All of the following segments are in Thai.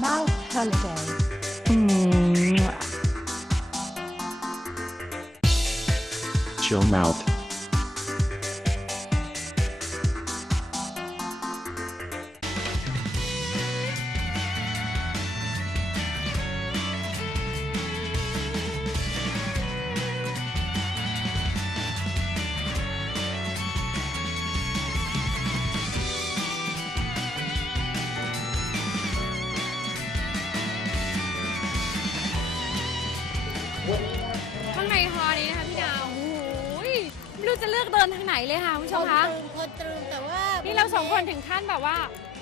Mouth Holiday. Mm. Chill Mouth. จะเลือกเดินทางไหนเลยค่ะคุณผู้ชมคะคนตรึงคนตรึงแต่ว่านี่เราสองคนถึงขั้นแบบว่า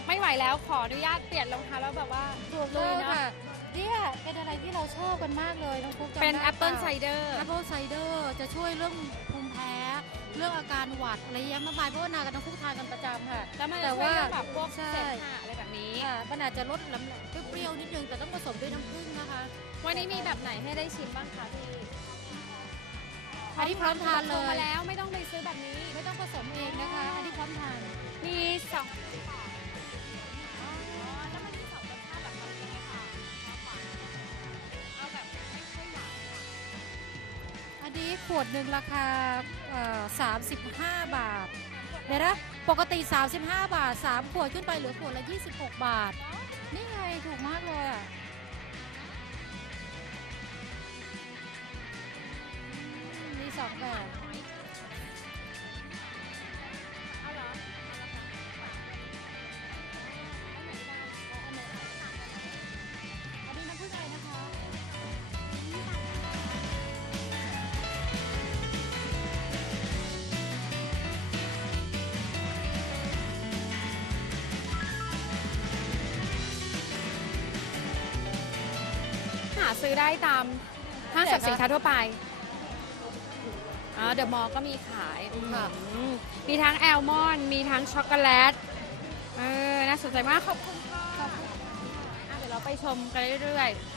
ไม่ไหวแล้วขออนุญาตเปลี่ยนรองเท้าแล้วแบบว่าถูกเลต้อยงนะ ค่ะเนี่ยเป็นอะไรที่เราชอบกันมากเลยน้องฟุ๊กจำเป็นได้แอปเปิลไซเดอร์แอปเปิลไซเดอร์จะช่วยเรื่องภูมิแพ้ เรื่องอาการหวัดอะไรเยอะมากมายเพราะว่านากับน้องฟุ๊กทานกันประจำค่ะ แล้วมันแต่จะช่วยว่าเรื่องแบบพวกใช่เสมหะอะไรแบบนี้ ค่ะมันอาจจะลดลำเปรี้ยวๆนิดนึงแต่ต้องผสมด้วยน้ำผึ้งนะคะ วันนี้มีแบบไหนให้ได้ชิมบ้างคะพี่ อันนี้พร้อมทานเลส่งมาย แล้วไม่ต้องไปซื้อแบบนี้ไม่ต้องผสมเองนะคะ อันนี้พร้อมทาน มีสองอันนี้ขวดหนึ่งราคาเอ่อ35 บาท เดี๋ยวนะ ปกติ 35 บาท 3 ขวดขึ้นไปเหลือขวดละ 26 บาท นี่ไงถูกมากเลยอะ สองแบบหาซื้อได้ตามห้างสรรพสินค้าทั่วไป เดอะมอลล์ก็มีขายค่ะ อืมมีทั้งแอลมอนด์มีทั้งช็อกโกแลตเออน่าสนใจมากขอบคุณค่ะอะเดี๋ยวเราไปชมกันเรื่อยๆ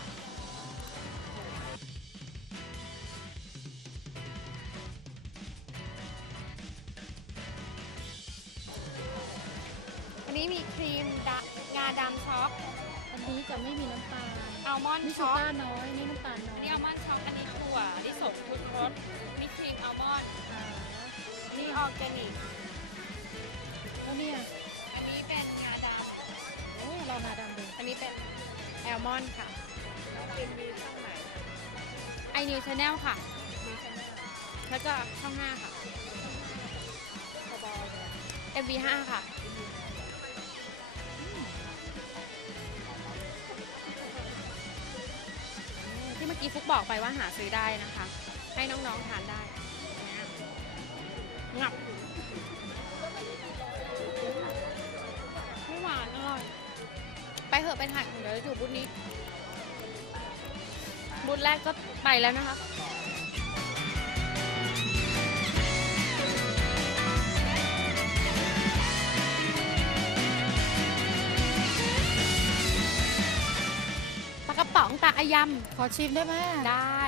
จะไม่มีน้ำตาลอัลมอนด์นี่ชูช็อกก้าน้อยนี่น้ำตาลน้ออันยนี้อัลมอนด์ช็อกอันนี้ถั่วอันนี้สมทุนรสอันนี้ครีมอัลมอนด์อ่าอันนี้ออร์แกนิก แล้วเนี่ยอันนี้เป็นงาดโอ้เรานาดำดูำอันนี้เป็นแอลมอนด์ค่ะเป็นมีช่องไหนไอนิวชาแนลค่ะแล้วก็ช่อง5ค่ะ MV5 ค่ะ เมื่อกี้ฟุกบอกไปว่าหาซื้อได้นะคะ ให้น้องๆทานได้งับไม่หวานอร่อยไปเหอะไปถ่ายเดี๋ยวอยู่บุธนี้ บุธแรกก็ไปแล้วนะคะ องตากอายขอชิมได้ไหมำได้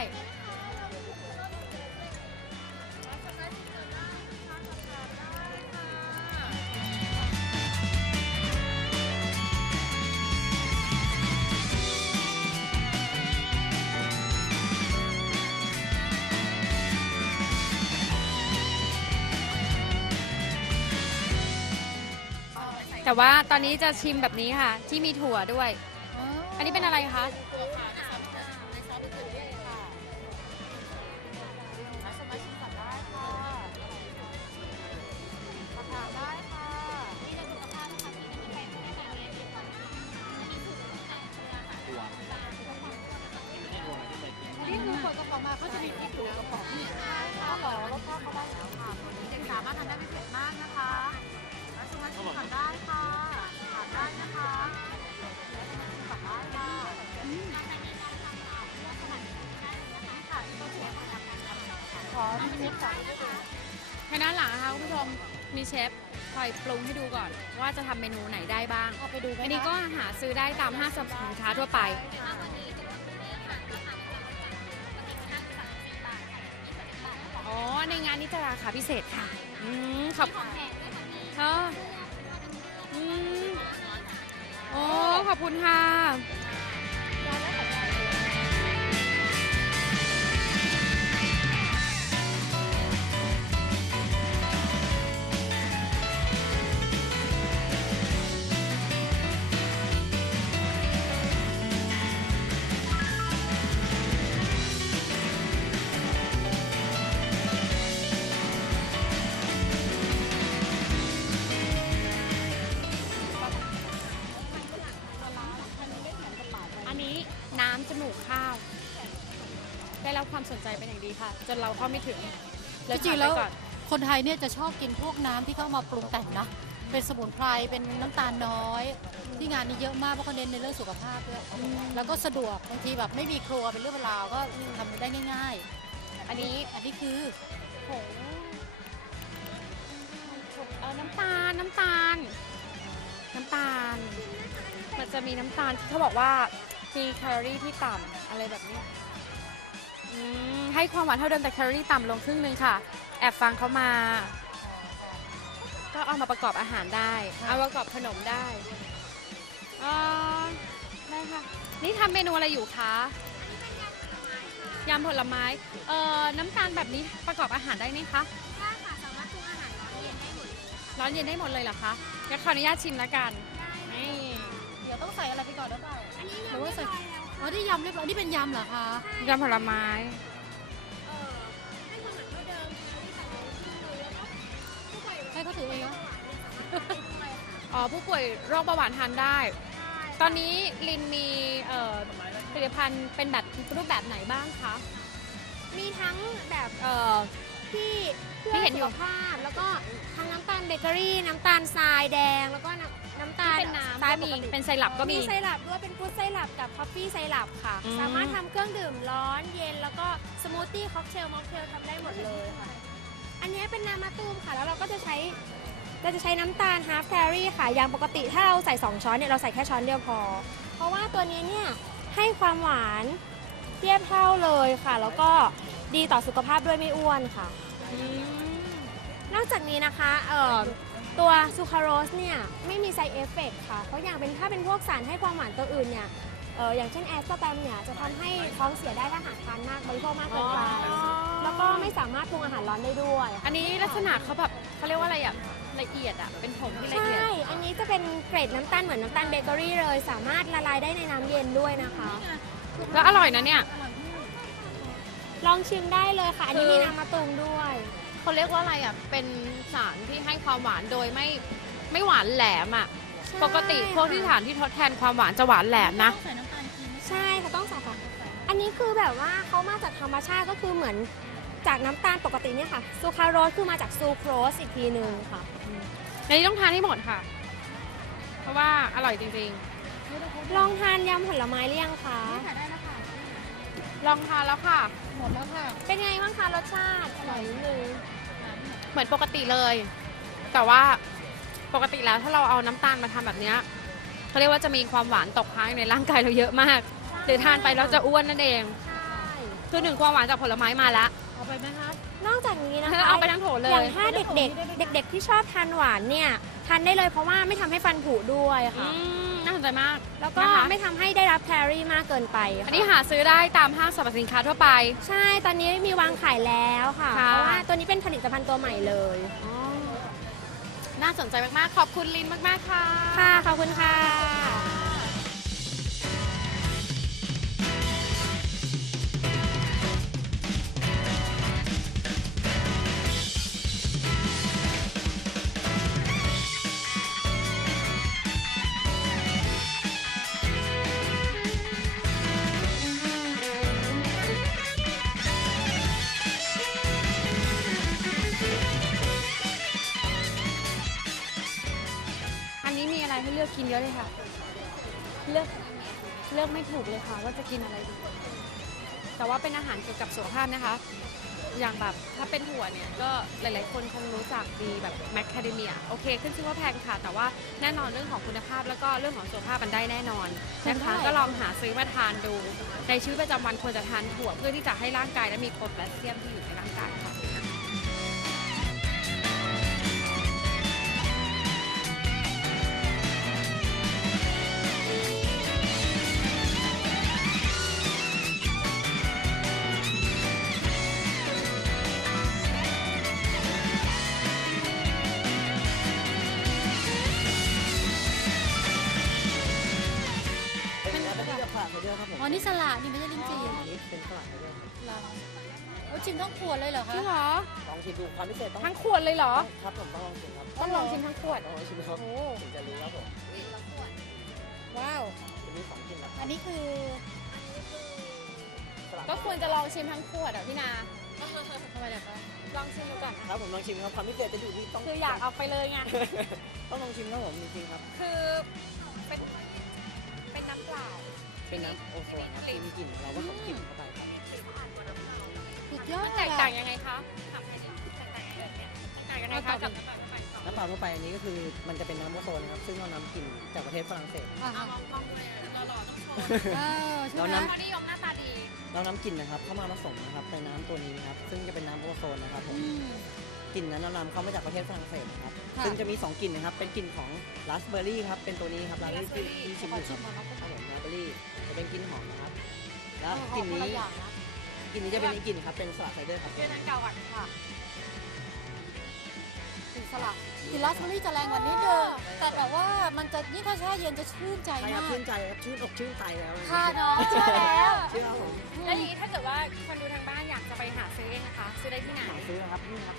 แต่ว่าตอนนี้จะชิมแบบนี้ค่ะ ที่มีถั่วด้วย อันนี้เป็นอะไรคะ ม่เผ็ดมากนะคะแล้วสามารถทานได้ค่ะทานได้นะคะทานได้ค่ะขอมีเม็ดใส่ด้วยค่ะทางด้านหลังนะคะคุณผู้ชมมีเชฟคอยปรุงให้ดูก่อน ว่าจะทำเมนูไหนได้บ้าง เอาไปดูไหมอันนี้ก็หาซื้อได้ตามห้างสรรพสินค้าทั่วไป อ๋อ ในงานนี้จะราคาพิเศษค่ะ อืมขอบเอออืมโอ้ขอบคุณค่ะ จนเราเข้าไม่ถึงเลยจริงๆแล้วผ่านไปก่อน คนไทยเนี่ยจะชอบกินพวกน้ำที่เขาเอามาปรุงแต่งนะ เป็นสมุนไพร เป็นน้ำตาลน้อย ที่งานนี้เยอะมากเพราะเขาเน้นในเรื่องสุขภาพด้วย แล้วก็สะดวกบางทีแบบไม่มีครัวเป็นเรื่องเป็นราวก็ทำได้ง่าย ๆ อันนี้อันนี้คือผงเออน้ำตาลน้ำตาล น้ำตาล มันจะมีน้ำตาลที่เขาบอกว่ามีแคลอรี่ที่ต่ำอะไรแบบนี้ อืมให้ความหวานเท่าเดิมแต่แคลอรี่ต่ำลงครึ่งหนึงค่ะ แอบฟังเขามา ก็เอามาประกอบอาหารได้ ค่ะ เอาประกอบขนมได้อ่าได้ค่ะ นี่ทำเมนูอะไรอยู่คะยำผลไม้เอ่อน้ำตาลแบบนี้ประกอบอาหารได้ไหมคะได้ค่ะสามารถปรุงอาหารร้อนเย็นได้หมดเลยร้อนเย็นได้หมดเลยเหรอคะงั้นขออนุญาตชิมแล้วกันนี่ เดี๋ยวต้องใส่อะไรไปก่อนหรือเปล่า อันนี้หรืยำอเรีว่ายบใส่ร้อยแล้ว อ๋อที่ยำเรียบร้อยนี่เป็นยำเหรอคะยำผลไม้เออให้ความหวานเท่าเดิมที่แต่เราชิมเลยแล้วก็ผู้ป่วยให้เขาถือเองนะอ๋อ ผู้ป่วยโรคเบาหวานทานได้ ตอนนี้ลินมีเอ่อผลิตภัณฑ์เป็นแบบรูปแบบไหนบ้างคะ มีทั้งแบบเอ่อที่เพื่ที่อเห็นอยู่สุขภาพ แล้วก็ทั้งน้ำตาลเบเกอรี่ น้ำตาลทรายแดง แล้วก็น้ำ น้ำตาที่ลเป็นน้ำทรายก็มีปติเป็นไซรัปก็มี มีไซรัปด้วยเป็นฟรุตไซรัปกับคอฟฟี่ไซรัปค่ะ อืม สามารถทำเครื่องดื่มร้อนเย็นแล้วก็สมูทตี้ค็อกเทลม็อกเทลทำได้หมดเลยค่ะ อันนี้เป็นน้ำมะตูมค่ะ แล้วเราก็จะใช้เราจะใช้น้ำตาล half carry ค่ะ อย่างปกติถ้าเราใส่ 2 ช้อนเนี่ยเราใส่แค่ช้อนเดียวพอ เพราะว่าตัวนี้เนี่ยให้ความหวานเทียบเท่าเลยค่ะ แล้วก็ดีต่อสุขภาพด้วยไม่อ้วนค่ะอืมนอกจากนี้นะคะเอ่อ ตัวซูคราโรสเนี่ยไม่มีไซเอฟเฟกค่ะ เพราะอย่างเป็นถ้าเป็นพวกสารให้ความหวานตัวอื่นเนี่ยเอ่ออย่างเช่นแอสปาร์ตามเนี่ยจะทำให้ท้องเสียได้ถ้าหากทานมากบริโภคมากเกินไป แล้วก็ไม่สามารถปรุงอาหารร้อนได้ด้วยอันนี้ลักษณะเขาแบบเขาเรียกว่าอะไรอะละเอียดอะเป็นผงที่ละใช่เอียดอันนี้จะเป็นเกรดน้ำตาลเหมือนน้ำตาลเบเกอรี่เลย สามารถละลายได้ในน้ำเย็นด้วยนะคะ แล้วอร่อยนะเนี่ย ลองชิมได้เลยค่ะ อันนี้คือมีน้ำมะตูมด้วย เขาเรียกว่าอะไรอะ เป็นสารที่ให้ความหวานโดยไม่ไม่หวานแหลมอะ ใช่ปกติพวกที่ฐานที่ทดแทนความหวานจะหวานแหลมนะต้องใส่น้ำตาลครีมไหมใช่ค่ะต้องใส่ค่ะ อันนี้คือแบบว่าเขามาจากธรรมชาติก็คือเหมือนจากน้ำตาลปกติเนี่ยค่ะซูคราโรสคือมาจากซูโครสอีกทีหนึ่งค่ะ อันนี้ต้องทานให้หมดค่ะ เพราะว่าอร่อยจริงลองทานยำผลไม้หรือยังคะๆ ลองทานแล้วค่ะ หมดแล้วค่ะ เป็นไงบ้างคะรสชาติ อร่อยนิดนึงเหมือนปกติเลย แต่ว่าปกติแล้วถ้าเราเอาน้ำตาลมาทำแบบเนี้ยเขาเรียกว่าจะมีความหวานตกค้างอยู่ในร่างกายเราเยอะมาก หรือทานไปเราจะอ้วนนั่นเอง ใช่คือหนึ่งความหวานจากผลไม้มาแล้วเอาไปไหมคะ นอกจากนี้นะคะเอาไปทั้งโถเลอยย่างถ้าเด็กๆ เด็ก ๆ ที่ชอบทานหวานเนี่ย ทานได้เลยเพราะว่าไม่ทำให้ฟันผุด้วยอืค่ะม น่าสนใจมากแล้วก็นะคะไม่ทำให้ได้รับแคลอรี่มากเกินไปค่ะอันนี้หาซื้อได้ตามห้างสรรพสินค้าทั่วไป ใช่ตอนนี้มีวางขายแล้วค่ะค่ะ เพราะว่าตัวนี้เป็นผลิตภัณฑ์ตัวใหม่เลย น่าสนใจมาก ๆ ขอบคุณลินมาก ๆ ค่ะ ค่ะขอบคุณค่ะ นนี้มีอะไรให้เลือกกินเยอะเลยค่ะ เลือกเลือกไม่ถูกเลยค่ะ ว่าจะกินอะไรดี แต่ว่าเป็นอาหารเกี่ยวกับสุขภาพนะคะ อย่างแบบถ้าเป็นถั่วเนี่ยก็หลาย ๆ คนคงรู้จักดีแบบแมคคาเดเมียโอเค ขึ้นชื่อว่าแพงค่ะ แต่ว่าแน่นอนเรื่องของคุณภาพแล้วก็เรื่องของสุขภาพมันได้แน่นอนนะคะก็ลองหาซื้อมาทานดู ในชีวิตประจำวันควรจะทานถั่วเพื่อที่จะให้ร่างกายและมีโพแทสเซียมที่อยู่ในร่างกายค่ะ สลัดนี่ไม่ใช่ลิ้นจี่อันนี้เป็นสลัดไปด้วยเหรอเอาชิมต้องขวดเลยเหรอจคะ ริงเหรอ ลองชิมดูความพิเศษต้องทั้งขวดเลยเหรอ ครับผมต้องลองชิมครับต้องลองชิมทั้งขวด ต้องลองชิมครับโอ้ ถึงจะรู้ครับผมว้าว จะมีสองกลิ่นครับอันนี้คือลับก็ควรจะลองชิมทั้งขวดอะพี่นา ทำไมเดี๋ยวลองชิมดูก่อนครับผมลองชิมครับความพิเศษจะอยู่ที่ต้องคืออยากเอาไปเลยไง ต้องลองชิมครับผมจริงๆครับ คือเป็นเป็นน้ำเปล่า เป็นน้ำโอโซนครับที่มีกลิ่นเราก็กลิ่นเข้าไปครับ สุดยอดแตกต่างยังไงคะถามหน่อยดิแตกต่างยังไงคะกับน้ำเปล่าทั่วไปน้ำเปล่าทั่วไปอันนี้ก็คือมันจะเป็นน้ำโอโซนนะครับซึ่งเรานำกลิ่นจากประเทศฝรั่งเศส อะเอาลองลองเลยเราหล่อต้องโชว์เออใช่เราไหมนำคนนิยมหน้าตาดีเรานำกลิ่นนะครับเข้ามาผสมนะครับในน้ำตัวนี้นะครับซึ่งจะเป็นน้ำโอโซนนะครับผมอืมกลิ่นนั้นเรานำเข้ามาจากประเทศฝรั่งเศสนะครับค่ะ ซึ่งจะมี2กลิ่นนะครับเป็นกลิ่นของราสเบอร์รี่ครับเป็นตัวนี้ครับราสเบอรี่ที่ที่ชิมขออยู่ชิมคหน่อยครับรับผมราสเบอร์รี่ จะเป็นกลิ่นหอมนะครับ แล้วเออกลิ่นคนนี้ละอย่างนะกลิ่นนี้จะเป็นอีกกลิ่นครับ เป็นสลัดไซเดอร์ครับเดือนนั้นเก่าอะค่ะกลิ่นสลัดกลิ่นราสเบอร์รี่จะแรงกว่านิดนึงแต่แบบว่ามันจะยิ่งถ้าแช่เย็นจะชื่นใจใช่ครับมากชื่นใจครับชื่นอกชื่นใจแล้วค่ะน้องเชื่อแล้วเชื่อครับผมแล้วอย่างนี้ถ้าเกิดว่าคนดูทางบ้านอยากจะไปหาซื้อเองนะคะซื้อได้ที่ไหนหาซื้อนะครับนี่ครับ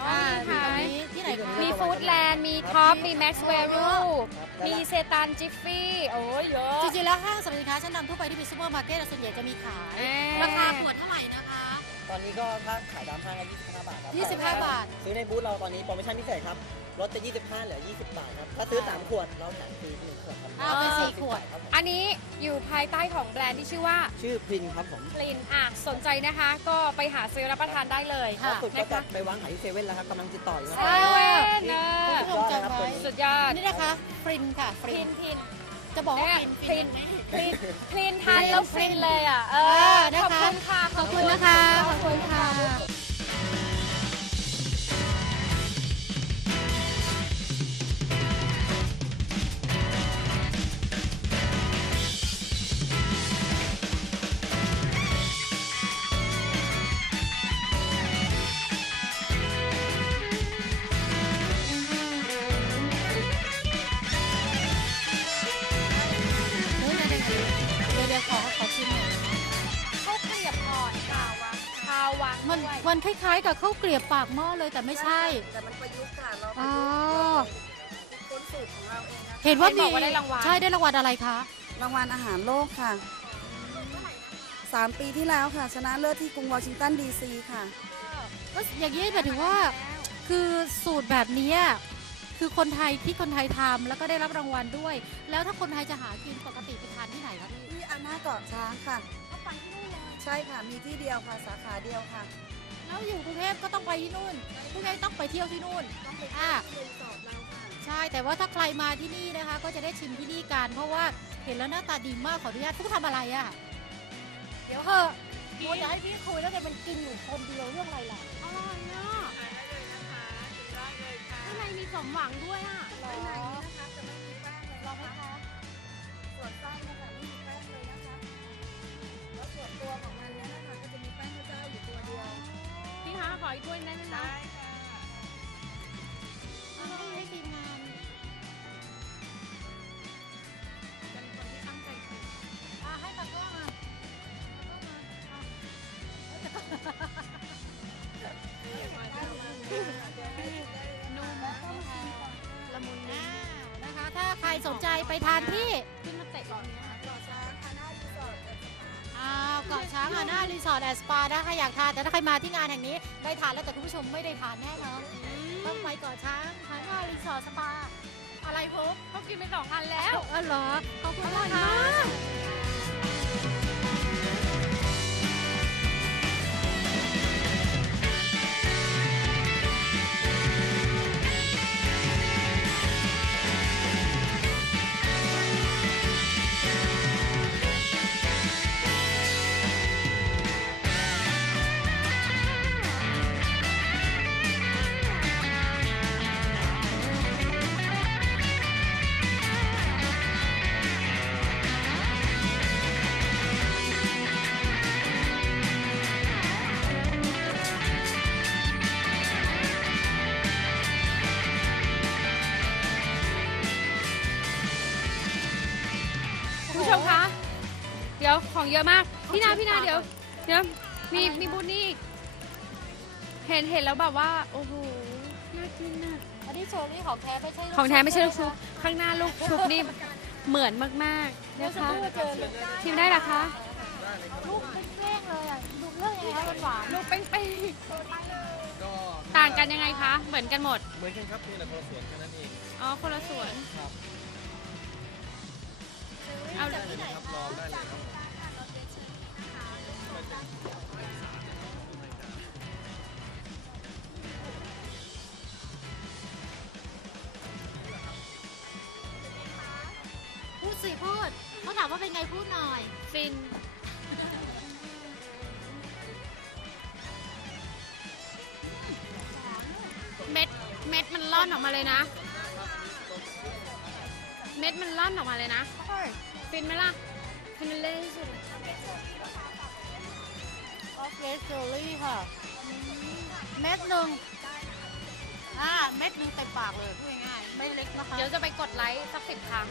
อันนี้นะครับอ๋ออ่ามีตรงขายนี้ที่ไหนคะมีฟู้ดแลนด์ มีท็อป มีแม็กซ์เวลูครับมีและเซตันจิฟฟี่ โอ้ยเยอะ จริงๆแล้วห้างสรรพสินค้าชั้นนำทั่วไปที่เป็นซูเปอร์มาร์เก็ตส่วนใหญ่จะมีขาย เอ๊ะ ราคาขวดเท่าไหร่นะคะ ตอนนี้ก็ถ้าขายตามห้างก็25 บาทครับ25 บาท ซื้อในบูธเราตอนนี้โปรโมชั่นพิเศษครับ ลดไป25เหลือ 20 บาทครับ ถ้าซื้อ 3 ขวด เราแถมฟรีหนึ่งขวดครับอ่าเป็นสี่ขวด ครับผมอันนี้อยู่ภายใต้ของแบรนด์ที่ชื่อว่าชื่อพรินครับผมกลินอะสนใจนะคะ ก็ไปหาซื้อรับประทานได้เลยค่ะ ล่าสุดก็นะจะคะไปวางขายที่เซเว่นแล้วครับกำลังติดต่ออยู่นะเซครับ เว่นเออคุณผู้ชมจำไว้ สุดยอดนี่นะคะฟรินค่ะฟพริลินนพลินจะบอกว่าเนี่ยฟรินพลินพลินพลินทานแล้วฟินเลยอะเอเอออนะขอบคะ คุณค่ะ ขอบคุณนะคะ ขอบคุณค่ะ มันด้วยมันคล้าย ๆ กับข้าวเกลียบปากหม้อเลยแต่ไม่ใช่ แต่มันประยุกต์ค่ะเราอ๋อค้นสูตรของเราเองนะคะเห็นว่ามีบอกว่าได้รางวัล ใช่ได้รางวัลอะไรคะ รางวัลอาหารโลกค่ะสามปีที่แล้วค่ะ ชนะเลิศที่กรุงวอชิงตันดีซีค่ะ ก็อย่างนี้หมายถึงว่าคือสูตรแบบนี้คือคนไทยที่คนไทยทำแล้วก็ได้รับรางวัลด้วย แล้วถ้าคนไทยจะหากินปกติไปทานที่ไหนคะพี่ที่อาณาเกาะช้างค่ะก็ไปที่นู่นเลยใช่ค่ะ มีที่เดียวค่ะ สาขาเดียวค่ะ แล้วอยู่กรุงเทพก็ต้องไปที่นู่นกรุงเทพต้องไปเที่ยวที่นู่น ต้องไปอ่าเรียนสอบเราค่ะใช่ แต่ว่าถ้าใครมาที่นี่นะคะ ก็จะได้ชิมที่นี่กัน เพราะว่าเห็นแล้วหน้าตาดีมากขออนุญาตทุกทำอะไรอะ่ะ เดี๋ยวเถอะมัวจะให้พี่คุยแล้วแต่มันกินอยู่คนเดียวเรื่องอะไรล่ะอร่อยอะข้างในมีสมหวังด้วยอะข้างในนี้นะคะจะไม่มีแป้งเลยลองไหมนะคะคะส่วนไส้เนะคะ ออีกถ้วยได้ไหมคะเอาแล้วให้ทีมงานเป็นคนที่ตั้งใจทำอะให้ตากล้องอะละมุนนะนะคะ ถ้าใครสนใจไปทานที่ ขึ้นมาเตะก่อน เกาะช้างอาน่ารีสอร์ทแอนด์สปานะถ้าอยากทานแต่ถ้าใครมาที่งานแห่งนี้ได้ทานแล้วแต่คุณผู้ชมไม่ได้ทานแน่นอนต้องไปเกาะช้างอาน่ารีสอร์ทสปาอะไรพบเขากินไปสองอันแล้วเออเหรอขอบคุณนะค ดี๋ยวของเยอะมาก พี่นาพี่นาเดี๋ยวเดี๋ยวมีมีบุญนี่อีกเห็นเห็นแล้วแบบว่า โอ้โหน่ากินน่ะ อันนี้โชว์นี่ของแท้ไม่ใช่ลูกของแท้ไม่ใช่ลูกชุชุบบข้างหน้าลูกชุบนี่เหมือนมากๆเดี๋ยวนะสักคะครู่เจอเลยชิมได้เหรอคะลูกเป็นเป้งเลยอะดูเรื่องยังไงหวานลูกเป้งก็ๆต่างกันยังไงคะ เหมือนกันหมด เหมือนกันครับเพียงแต่คนละส่วนแค่นั้นเองอ๋อคนละส่วน ครับเอาได้เลยนะครับรอได้เลยครับผม พูดสิพูดเขาถามว่าเป็นไงพูดหน่อย ฟิน เม็ดเม็ดมันล่อนออกมาเลยนะ เม็ดมันล่อนออกมาเลยนะ ฟินไหมล่ะ ฟินเลย สุดออฟเฟสเจอรี่ค่ะเม็ดหนึ่งอ่าเม็ดหนึ่งเต็มปากเลยพูดง่ายๆไม่เล็กนะคะ เดี๋ยวจะไปกดไลค์สักสิบครั้ง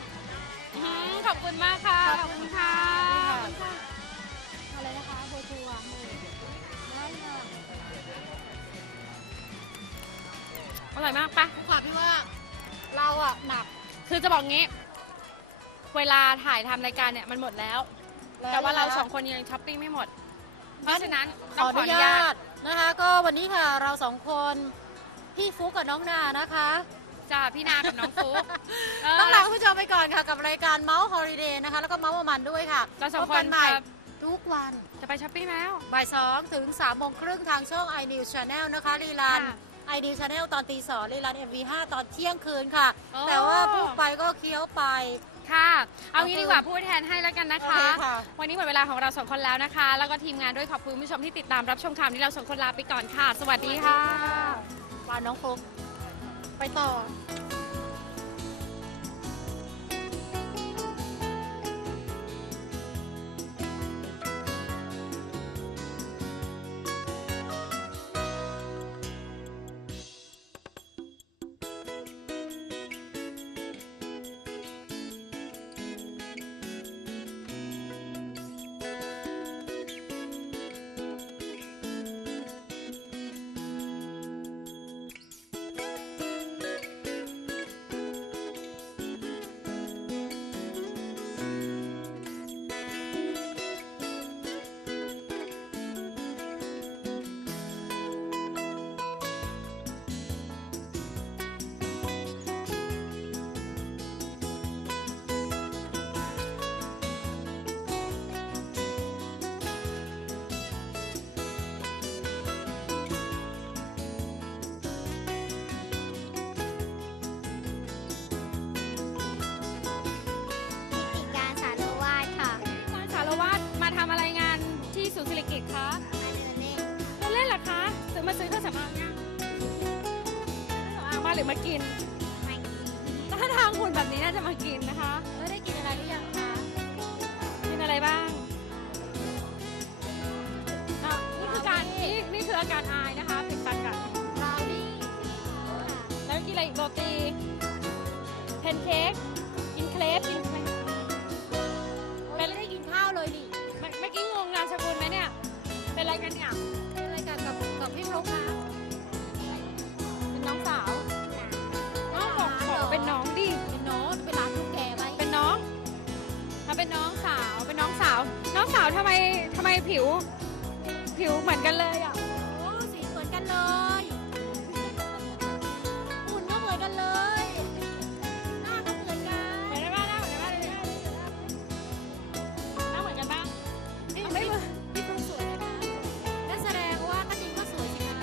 อื้อหือขอบคุณมากค่ะ ขอบคุณค่ะอะไรนะคะโบชัวได้ค่ะอร่อยมากปะทุกคนพี่ว่าเราอะหนักคือจะบอกงี้ เวลาถ่ายทำรายการเนี่ยมันหมดแล้ว แต่ว่าเราสองคนยังช้อปปิ้งไม่หมด เพราะฉะนั้นขต้อองอขอนุอนุญาญาตตนะคะ ก็วันนี้ค่ะเราสองคนพี่ฟุกกับน้องนานะคะจ้าพี่นากับน้องฟุ๊กเต้องลาคุณผู้ชมไปก่อนค่ะ กับรายการเมาส์ฮอลิเดย์นะคะ แล้วก็เมาส์มันด้วยค่ะเราสองพบคกันนใหม่จะทุกวันจะไปช้อปปิ้งแล้วบ่ายสองถึงสามโมงครึ่งทางช่อง iNews Channel นะคะรีลันค่ะ iNews Channel ตอนตีสองรีลัน MV5 ตอนเที่ยงคืนค่ะโอ้แต่ว่าพูดไปก็เคี้ยวไป ค่ะ เอางี้ดีกว่าพูดแทนให้แล้วกันนะโอคะเคค่ะ วันนี้หมดเวลาของเราสองคนแล้วนะคะ แล้วก็ทีมงานด้วยขอบคุณผู้ชมที่ติดตามรับชมข่าวนี้เราสองคนลาไปก่อนค่ะ สวัสดีค่ะ ลาน้องฟุกไปต่อ มาหรือมากินไม่ถ้าทางหุ่นแบบนี้น่าจะมากินนะคะแล้วได้กินอะไรหรือยังคะกินอะไรบ้างอะนี่คือการนี่นี่คืออาการอายนะคะปิดปากกันบราวนี่แล้วกินอะไรอีกโรตีเพนเค้กกินเครปกินเครปไม่ได้กินข้าวเลยดิเมื่อเมื่อกี้งงนามสกุลไหมเนี่ยเป็นอะไรกันเนี่ยเป็นอะไรกันกับกับพี่ฟลุกคะ สาวทำไมทำไมผิว ผิวเหมือนกันเลยอะ โอ้สีเหมือนกันเลยหุ่นก็เหมือนกันเลย หน้าก็เหมือนกันเหมือนกันบ้างหน้าเหมือนกันบ้างหน้าเหมือนกันบ้างนี่ไม่ไม่เหมือนพี่ฟลุกสวยนะคะนั่นแสดงว่าก็จริงก็สวยสิคะ